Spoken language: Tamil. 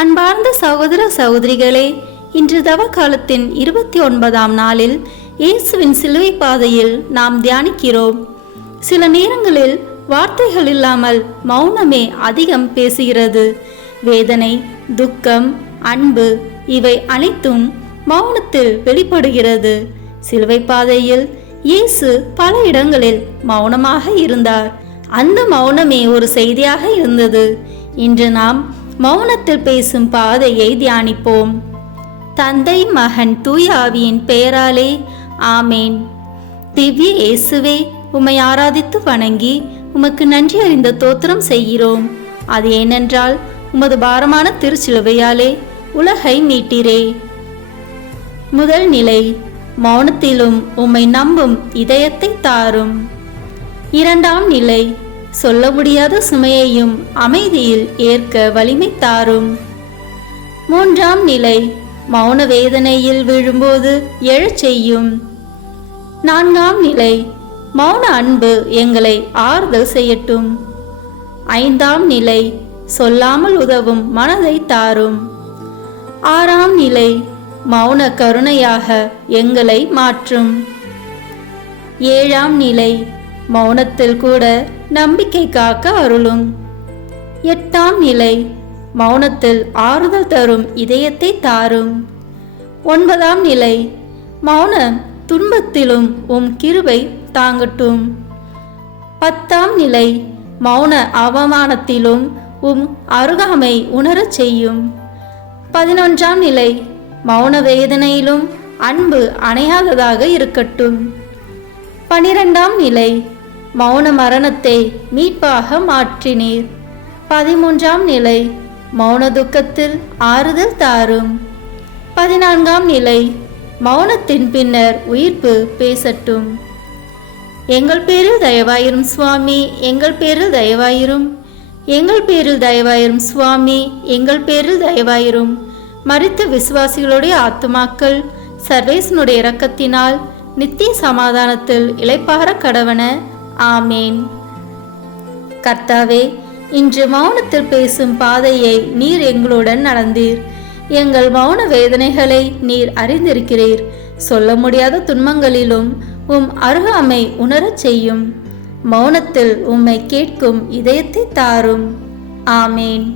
அன்பார்ந்த சகோதர சகோதரிகளே, இன்று தவ காலத்தின் 29ஆம் நாளில் இயேசுவின் சிலுவை பாதையில் நாம் தியானிக்கிறோம். சில நேரங்களில் வார்த்தைகள் இல்லாமல் மௌனமே அதிகம் பேசுகிறது. வேதனை, துக்கம், அன்பு இவை அனைத்தும் மௌனத்தில் வெளிப்படுகிறது. சிலுவை பாதையில் இயேசு பல இடங்களில் மௌனமாக இருந்தார். அந்த மௌனமே ஒரு செய்தியாக இருந்தது. இன்று நாம் மௌனத்தில் பேசும் பாதையை தியானிப்போம். தந்தை, மகன், தூய ஆவியின் பெயராலே ஆமேன். திவ்ய இயேசுவே, உம்மை ஆராதித்து வணங்கி உமக்கு நன்றி அறிந்த தோத்திரம் செய்கிறோம். அது ஏனென்றால் உமது பாரமான திருச்சிலுவையாலே உலகை மீட்டீரே. முதல் நிலை, மௌனத்திலும் உம்மை நம்பும் இதயத்தை தாரும். இரண்டாம் நிலை, சொல்ல முடியாத சுமையையும் அமைதியில் ஏற்க வலிமை தாரும். மூன்றாம் நிலை, மௌன வேதனையில் விழும்போது எழச் செய்யும். நான்காம் நிலை, மௌன அன்பு எங்களை ஆறுதல் செய்யட்டும். ஐந்தாம் நிலை, சொல்லாமல் உதவும் மனதை தாரும். ஆறாம் நிலை, மௌன கருணையாக எங்களை மாற்றும். ஏழாம் நிலை, மௌனத்தில் கூட நம்பிக்கை காக்க அருளும். எட்டாம் நிலை, மௌனத்தில் ஆறுதல் தரும் இதயத்தை தாரும். ஒன்பதாம் நிலை, மௌன துன்பத்திலும் உம் கிருபை தாங்கட்டும். பத்தாம் நிலை, மௌன அவமானத்திலும் உம் அருகாமை உணரச் செய்யும். 11ஆம் நிலை, மௌன வேதனையிலும் அன்பு அணையாததாக இருக்கட்டும். 12ஆம் நிலை, மௌன மரணத்தை மீட்பாக மாற்றினீர். 13ஆம் நிலை, மௌன துக்கத்தில் ஆறுதல் தாரும். 14ஆம் நிலை, மௌனத்தின் பின்னர் உயிர்ப்பு பேசட்டும். எங்கள் பேரில் தயவாயிரும் சுவாமி, எங்கள் பேரில் தயவாயிரும். எங்கள் பேரில் தயவாயிரும் சுவாமி, எங்கள் பேரில் தயவாயிரும். மரித்த விசுவாசிகளுடைய ஆத்துமாக்கள் சர்வேசனுடைய இரக்கத்தினால் நித்திய சமாதானத்தில் இளைப்பாற கடவன. ஆமேன். கர்த்தாவே, இன்று மௌனத்தில் பேசும் பாதையை நீர் எங்களுடன் நடந்தீர். எங்கள் மௌன வேதனைகளை நீர் அறிந்திருக்கிறீர். சொல்ல முடியாத துன்பங்களிலும் உம் அருகாமை உணரச் செய்யும். மௌனத்தில் உம்மை கேட்கும் இதயத்தை தாரும். ஆமேன்.